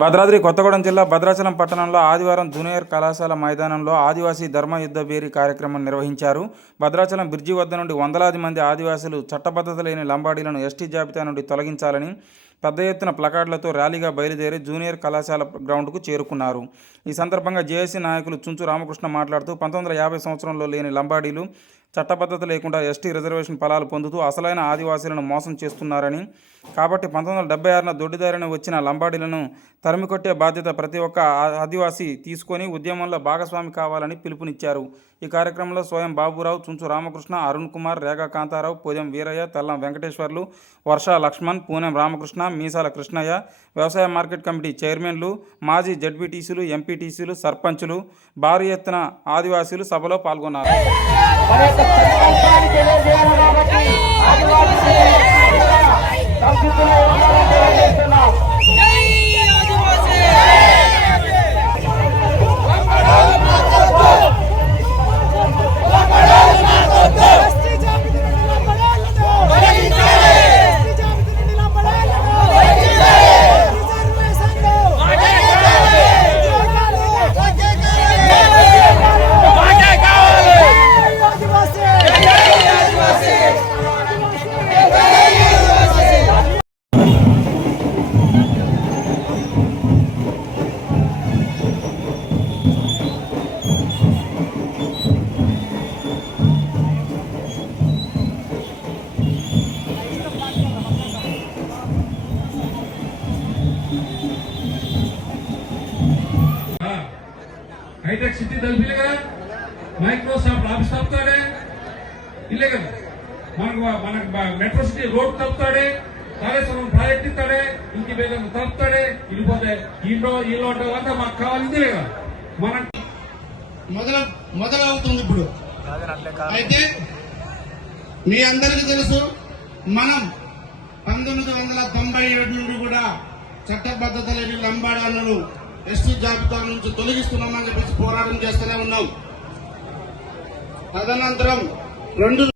భద్రాద్రి కొత్తగూడెం జిల్లా భద్రాచలం పట్టణంలో ఆదివారం జూనియర్ కళాశాల మైదానంలో ఆదివాసీ ధర్మ యుద్ధ బేరీ కార్యక్రమం నిర్వహించారు. భద్రాచలం బ్రిడ్జి వద్ద నుండి వందలాది మంది ఆదివాసులు చట్టబద్ధత లేని లంబాడీలను ఎస్టీ జాబితా నుండి తొలగించాలని పెద్ద ఎత్తున ప్లకార్డులతో ర్యాలీగా బయలుదేరి జూనియర్ కళాశాల గ్రౌండ్కు చేరుకున్నారు. ఈ సందర్భంగా జేఏసీ నాయకులు చుంచు రామకృష్ణ మాట్లాడుతూ పంతొమ్మిది వందల యాభై సంవత్సరంలో లేని లంబాడీలు చట్టబద్ధత లేకుండా ఎస్టీ రిజర్వేషన్ ఫలాలు పొందుతూ అసలైన ఆదివాసీలను మోసం చేస్తున్నారని. కాబట్టి పంతొమ్మిది వందల డెబ్బై ఆరున దొడ్డిదారిన వచ్చిన లంబాడీలను తరిమికొట్టే బాధ్యత ప్రతి ఒక్క ఆదివాసీ తీసుకొని ఉద్యమంలో భాగస్వామి కావాలని పిలుపునిచ్చారు. ఈ కార్యక్రమంలో స్వయం బాబురావు చుంచు రామకృష్ణ అరుణ్ కుమార్ రేగా కాంతారావు పోదెం వీరయ్య తెల్లం వెంకటేశ్వర్లు వర్ష లక్ష్మణ్ పూనెం రామకృష్ణ మీసాల కృష్ణయ్య వ్యవసాయ మార్కెట్ కమిటీ చైర్మన్లు మాజీ జడ్పీటీసీలు ఎంపీటీసీలు సర్పంచులు భారీ ఎత్తున ఆదివాసీలు సభలో పాల్గొన్నారు. మన యొక్క సంకల్పాన్ని తెలియజేయాలి హైటెక్ సిటీ తలిపిలే మైక్రోసాఫ్ట్ ఆఫీస్ తప్పుతాడే ఇల్లే కదా? మనకు మనకు మెట్రో సిటీ రోడ్ తప్పుతాడే కాళేశ్వరం ప్రాజెక్ట్ ఇస్తాడే? ఇంటి వేగం తప్పుతాడే ఇల్లిపోతే ఇంట్లో ఇల్లు అంతా మాకు కావాలి కదా? మన మొదల మొదలవుతుంది ఇప్పుడు. అయితే మీ అందరికీ తెలుసు మనం పంతొమ్మిది వందల తొంభై ఏడు నుండి కూడా చట్టబద్ధత లేని లంబాడాలను ఎస్టీ జాబితా నుంచి తొలగిస్తున్నామని చెప్పేసి పోరాటం చేస్తూనే ఉన్నాం. తదనంతరం రెండు